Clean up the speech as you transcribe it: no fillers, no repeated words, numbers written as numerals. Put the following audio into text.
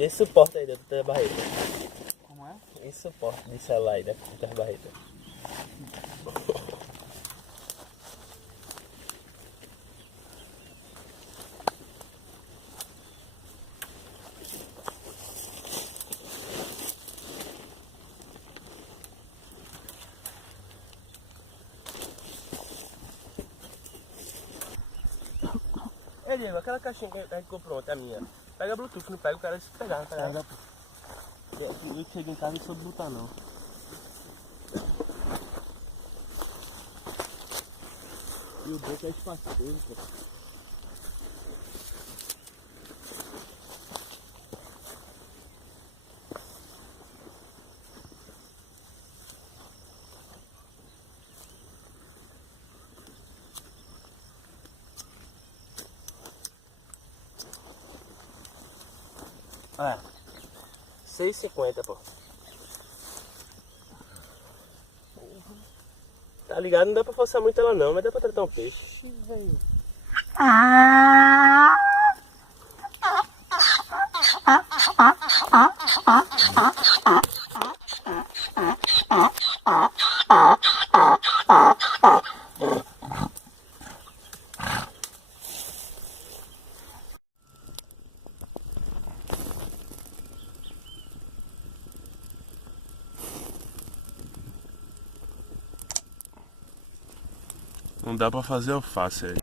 E esse suporte aí dentro da barreta? Como é? Esse suporte de celular aí dentro da barreta. Ei, Diego, aquela caixinha que a gente comprou ontem, a minha. Pega Bluetooth, não pega, o cara disse que pegar, pega. Eu cheguei em casa e não soube botar não. E o banco é espaçoso, pô. Olha, 6,50, pô. Tá ligado? Não dá pra forçar muito ela não, mas dá pra tratar um peixe. Não dá pra fazer alface aí.